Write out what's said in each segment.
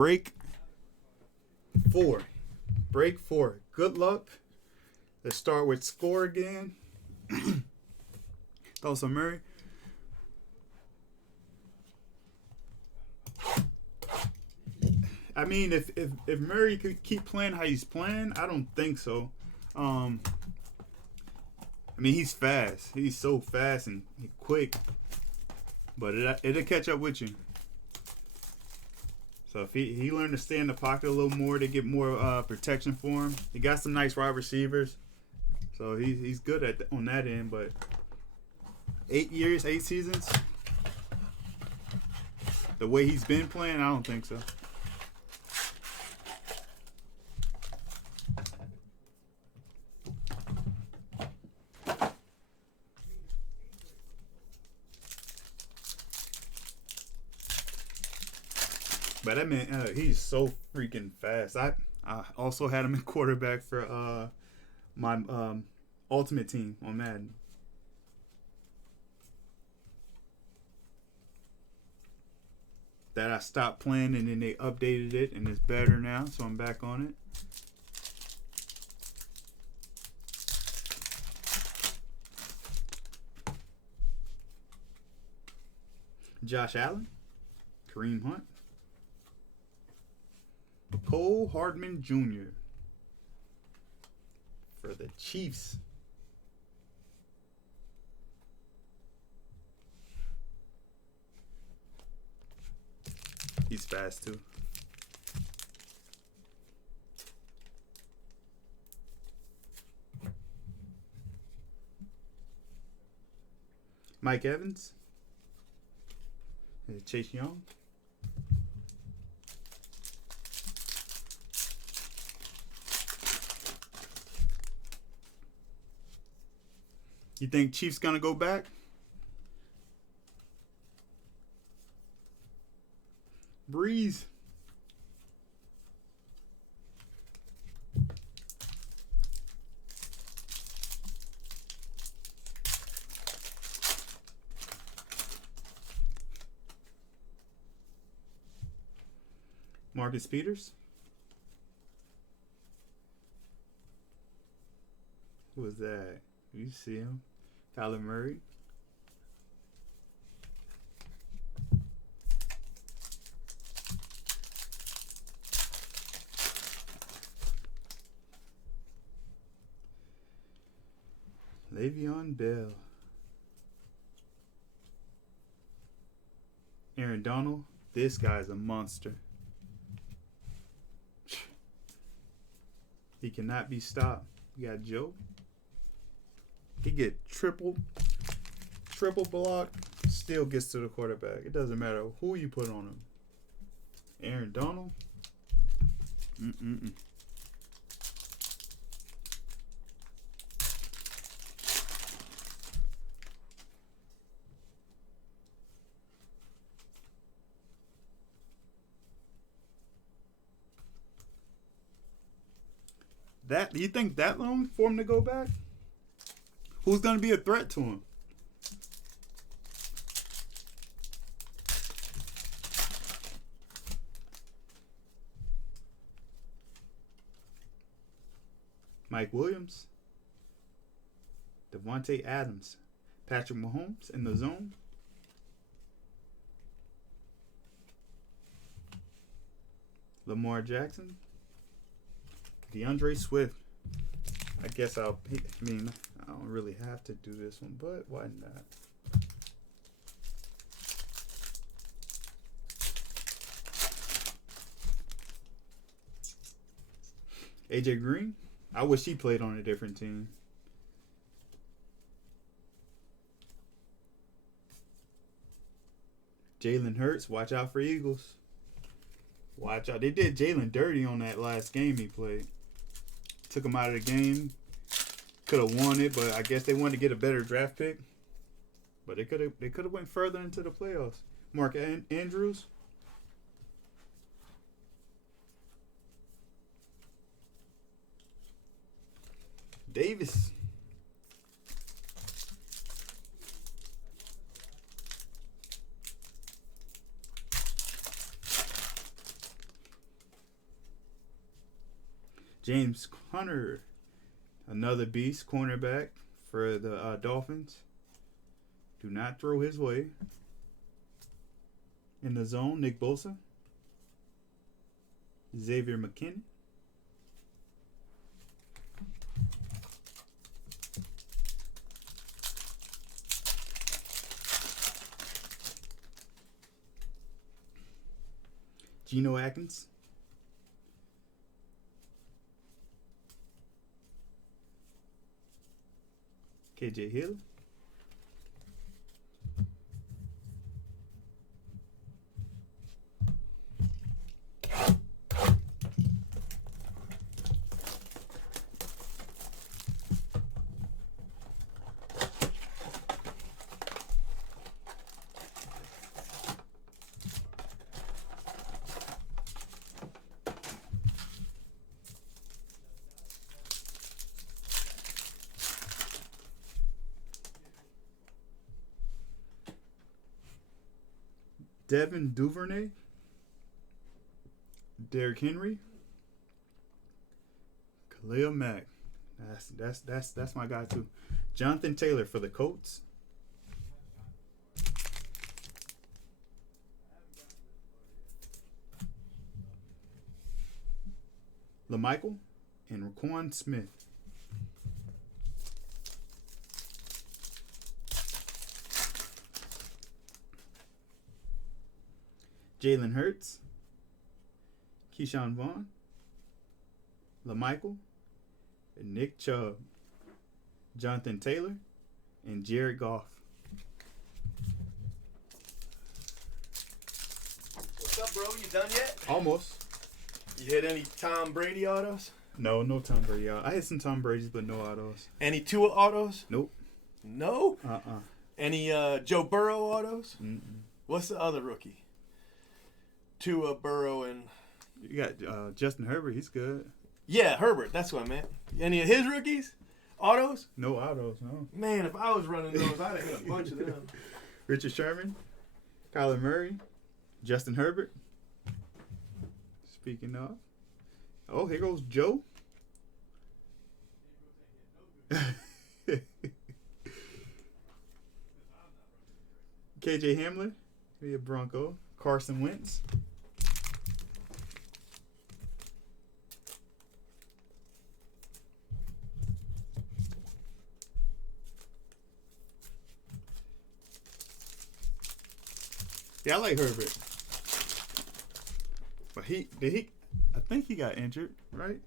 Break 4. Break 4. Good luck. Let's start with score again. Throw Murray. I mean, if Murray could keep playing how he's playing, I don't think so. I mean, he's fast. He's so fast and quick. But it'll catch up with you. So if he learned to stay in the pocket a little more, to get more protection for him. He got some nice wide receivers. So he's good on that end. But 8 years, 8 seasons, the way he's been playing, I don't think so. But that man, he's so freaking fast. I also had him in quarterback for my ultimate team on Madden. That I stopped playing and then they updated it and it's better now, so I'm back on it. Josh Allen, Kareem Hunt, Cole Hardman Jr. for the Chiefs. He's fast too. Mike Evans. Chase Young. You think Chiefs gonna go back? Breeze. Marcus Peters. Who was that? You see him? Kyler Murray. Le'Veon Bell. Aaron Donald. This guy's a monster. He cannot be stopped. You got Joe. He get triple block, still gets to the quarterback. It doesn't matter who you put on him. Aaron Donald. That you think that long for him to go back? Who's going to be a threat to him? Mike Williams. Devontae Adams. Patrick Mahomes in the zone. Lamar Jackson. DeAndre Swift. I mean, I don't really have to do this one, but why not? AJ Green. I wish he played on a different team. Jalen Hurts. Watch out for Eagles. Watch out. They did Jalen dirty on that last game he played. Took him out of the game. Could have won it, but I guess they wanted to get a better draft pick. But they could have went further into the playoffs. Mark Andrews. Davis. James Conner, another beast cornerback for the Dolphins. Do not throw his way. In the zone, Nick Bosa, Xavier McKinney, Geno Atkins, KJ Hill, Devin Duvernay, Derrick Henry, Khalil Mack. That's my guy too. Jonathan Taylor for the Colts. LaMichael and Raquan Smith. Jalen Hurts, Keyshawn Vaughn, LaMichael, and Nick Chubb, Jonathan Taylor, and Jared Goff. What's up, bro? You done yet? Almost. You hit any Tom Brady autos? No Tom Brady. I had some Tom Brady's, but no autos. Any Tua autos? Nope. No? Any Joe Burrow autos? Mm-mm. What's the other rookie? Tua, Burrow, and... You got Justin Herbert. He's good. Yeah, Herbert. That's what I meant. Any of his rookies? Autos? No autos, no. Man, if I was running those, I'd have hit a bunch of them. Richard Sherman, Kyler Murray, Justin Herbert. Speaking of. Oh, here goes Joe. KJ Hamler, be a Bronco. Carson Wentz. Yeah, I like Herbert. But I think he got injured, right?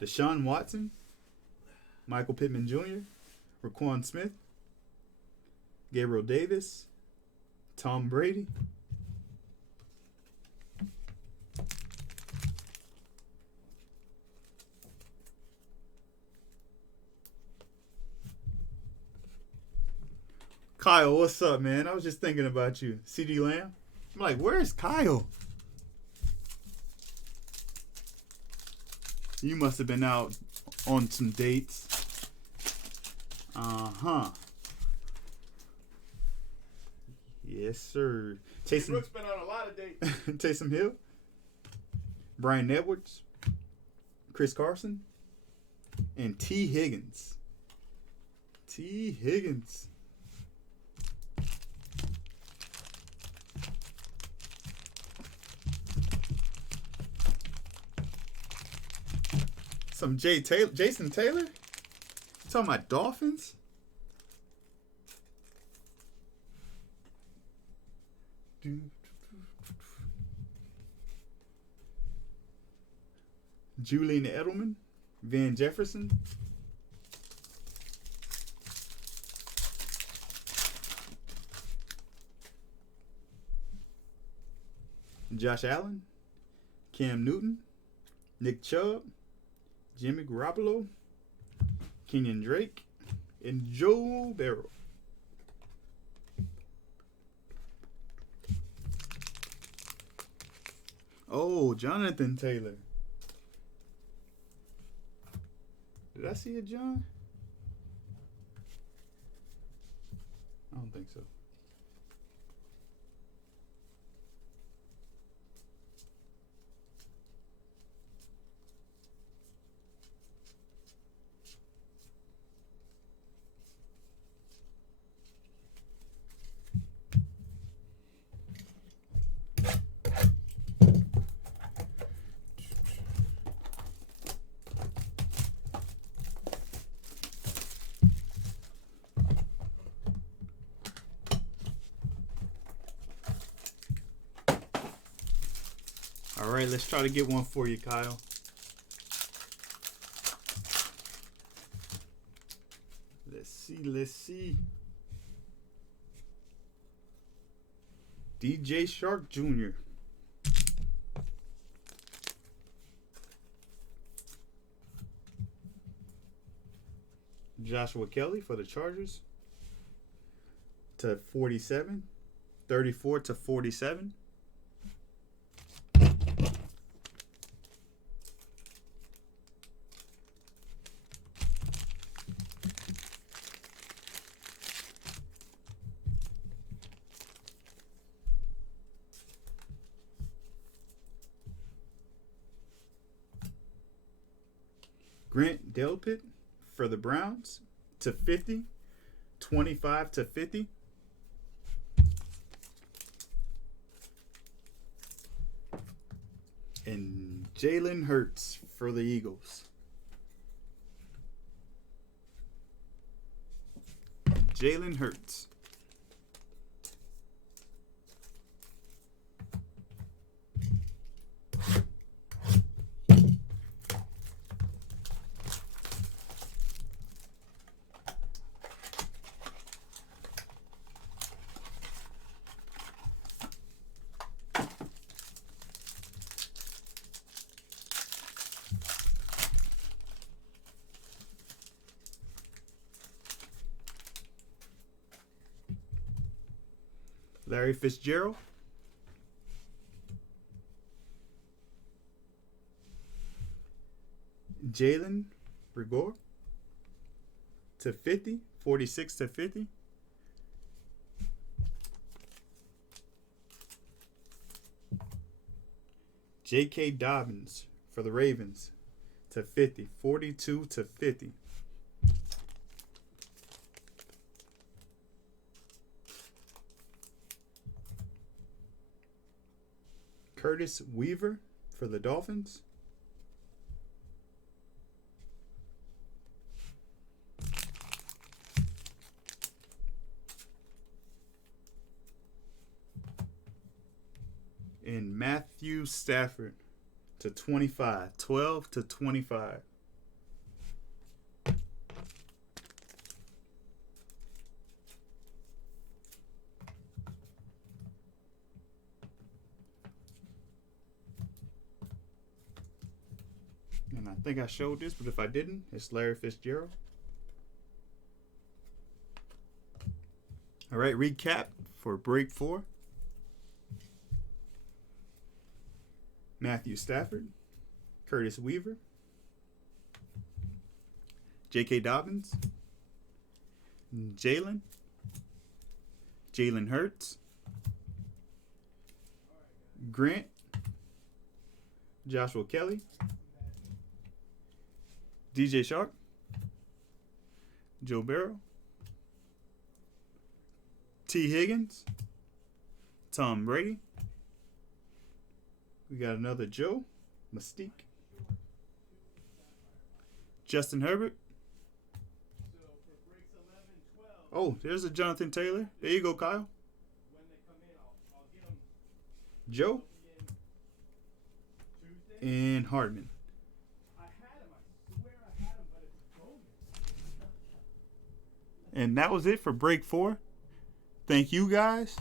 Deshaun Watson, Michael Pittman Jr., Raquan Smith, Gabriel Davis, Tom Brady. Kyle, what's up, man? I was just thinking about you. CeeDee Lamb. I'm like, where's Kyle? You must have been out on some dates. Uh-huh. Yes, sir. Brooks been on a lot of dates. Taysom Hill. Brian Edwards. Chris Carson. And T. Higgins. T. Higgins. Some Jason Taylor? You talking about Dolphins? Julian Edelman, Van Jefferson, Josh Allen, Cam Newton, Nick Chubb, Jimmy Garoppolo, Kenyon Drake, and Joe Burrow. Oh, Jonathan Taylor. Did I see a John? I don't think so. All right, let's try to get one for you, Kyle. Let's see. DJ Shark Jr. Joshua Kelly for the Chargers to 47. 34 to 47. Grant Delpit for the Browns to 50. 25 to 50. And Jalen Hurts for the Eagles. Jalen Hurts. Larry Fitzgerald. Jalen Rigor to 50. 46 to 50. J.K. Dobbins for the Ravens to 50. 42 to 50. Curtis Weaver for the Dolphins. And Matthew Stafford to 25. 12 to 25. And I think I showed this, but if I didn't, it's Larry Fitzgerald. All right, recap for break 4. Matthew Stafford, Curtis Weaver, J.K. Dobbins, Jalen Hurts, Grant, Joshua Kelly, DJ Shark, Joe Burrow, T. Higgins, Tom Brady. We got another Joe Mystique, Justin Herbert. Oh, there's a Jonathan Taylor. There you go, Kyle. Joe and Hardman. And that was it for break 4. Thank you guys.